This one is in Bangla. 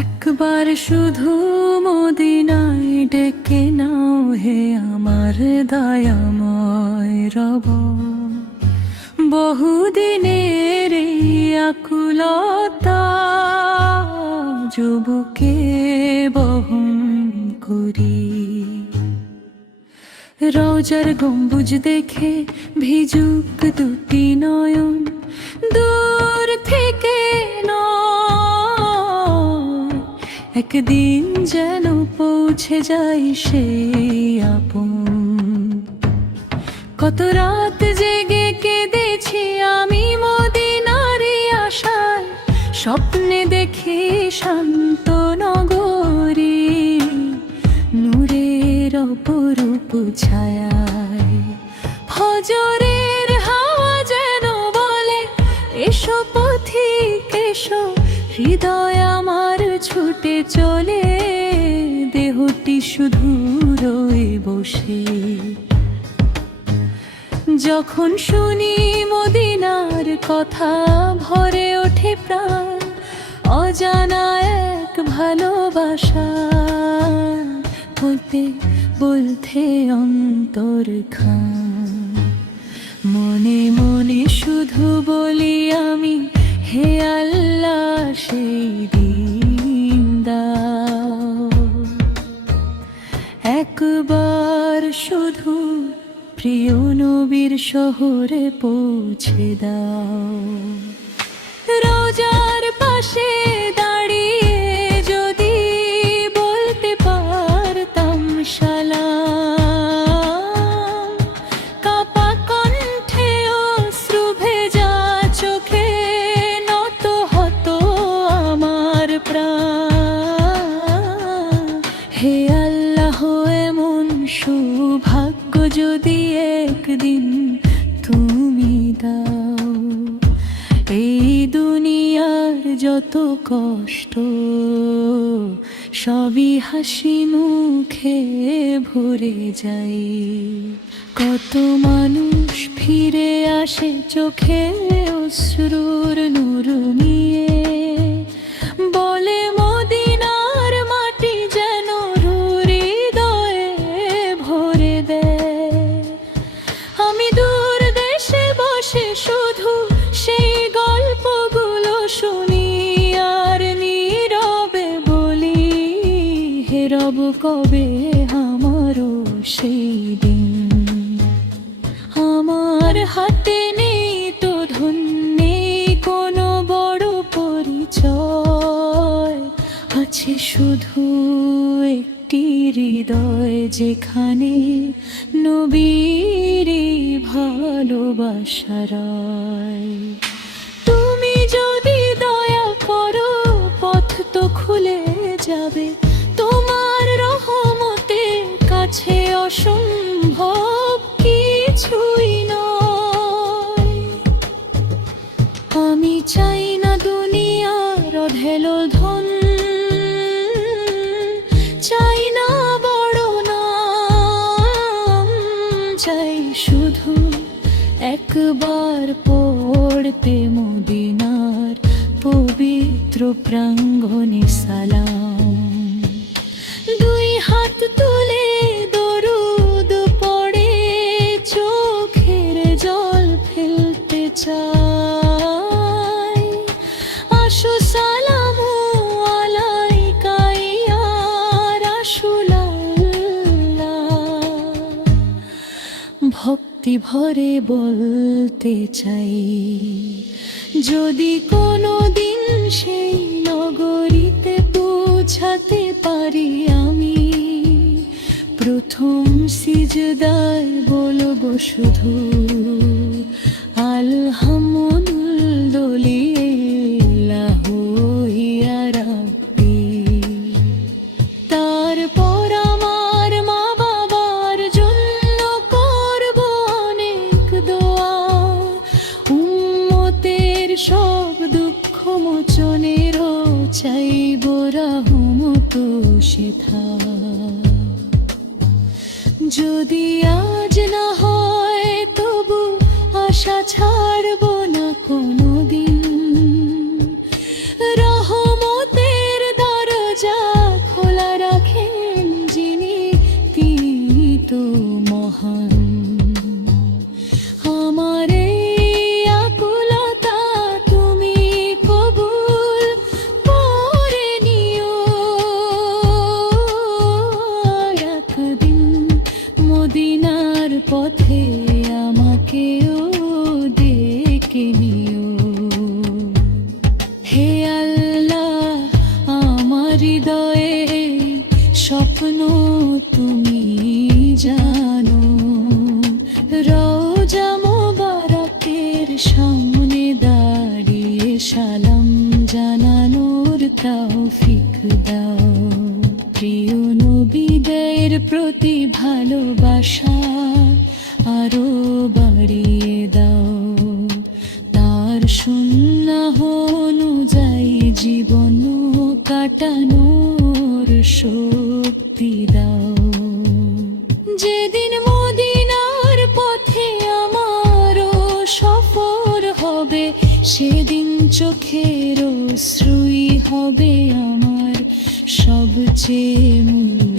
একবার শুধু মদিনায় ডেকে নাও হে আমার দয়াময় রব। বহুদিনের এই আকুলতা যুবকে বহন করি। রওজার গম্বুজ দেখে ভিজুক দুটি নয়ন, দূর থেকে নয় একদিন যেন পৌঁছে যাই সেই আপন। কত রাত জেগে কেঁদেছি আমি মদিনারি আশায়, স্বপ্নে দেখি শান্ত নগরী নূরের অপরূপ ছায়ায়। ফজরের হাওয়া যেন বলে এসো পথিক এসো, হৃদয় আমার ছুটে চলে দেহটি শুধু রয়ে বসে। যখন শুনি মদিনার কথা ভরে ওঠে প্রাণ, অজানা এক ভালোবাসা বলতে বলতে অন্তর খান। মনে মনে শুধু বলি আমি হে আল্লাহ সেই দিন দাও। একবার শুধু প্রিয় নবীর শহরে পৌঁছে দাও। রওজার পাশে দাঁড়িয়ে যদি বলতে পারতাম সালাম, কাপা কণ্ঠে অশ্রু ভেজা চোখে নত হতো আমার প্রাণ। হে আল্লাহ এমন সৌভাগ্য যদি একদিন তুমি দাও, এই দুনিয়ার যত কষ্ট সবই হাসি মুখে ভরে যায়। কত মানুষ ফিরে আসে চোখে অশ্রুর নূর নিয়ে, বলে মদিনার মাটি যেন হৃদয়ে ভরে দেয়। আমি দূর দেশে বসে শুধু সেই গল্পগুলো শুনি আর নীরবে বলি হে রব কবে আমারও সেই দিন। আমার হাতে নেই তো ধন, নেই কোনো বড় পরিচয়, আছে শুধু একটি হৃদয় যেখানে নবীরই ভালোবাসা রয়। তুমি যদি দয়া করো পথ তো খুলে যাবে, তোমার রহমতের কাছে অসম্ভব কিছুই নয়। আমি চাই না দুনিয়ার অঢেলো ধন, চাই না বড় নাম, চাই শুধু একবার পড়তে মদিনার পবিত্র প্রাঙ্গণে সালাম। দুই হাত তুলে দরুদ পড়ে চোখের জল ফেলতে চাই। আসো সালামু আলাইকা ইয়া রাসূলাল্লাহ, ভক্তি ভরে বলতে চাই। যদি কোনো দিন সেই নগরীতে পৌঁছাতে পারি আমি, প্রথম সিজদায় বলবো শুধু আলহামদুলিল্লাহু ইয়া রাব্বি। তারপর আমার মা বাবার জন্য করব অনেক দোয়া, উম্মতের সব দুঃখ মোচনেরও চাইব রহমত সেথা। যদি আজ না হয় তবু আশা ছাড়ব না কোনোদিন। রহমতের দরজা খোলা রাখেন যিনি, তিনি তো মহান। আমার এই আকুলতা তুমি কবুল করে নিও। একদিন মদিনার পথে আমাকেও ডেকে নিও। হে আল্লাহ, আমার হৃদয়ে স্বপ্ন তুমি জানো। রওজা মোবারকের সামনে দাঁড়িয়ে সালাম জানানোর তৌফিক দাও। প্রিয় নবীদের প্রতি ভালোবাসা আরো বাড়িয়ে দাও। তার সুন্নাহ অনুযায়ী জীবন কাটানোর শক্তি দাও। যেদিন মদিনার পথে আমারও সফর হবে, সেদিন চোখের অশ্রুই হবে আমার সবচেয়ে মূল্যবান।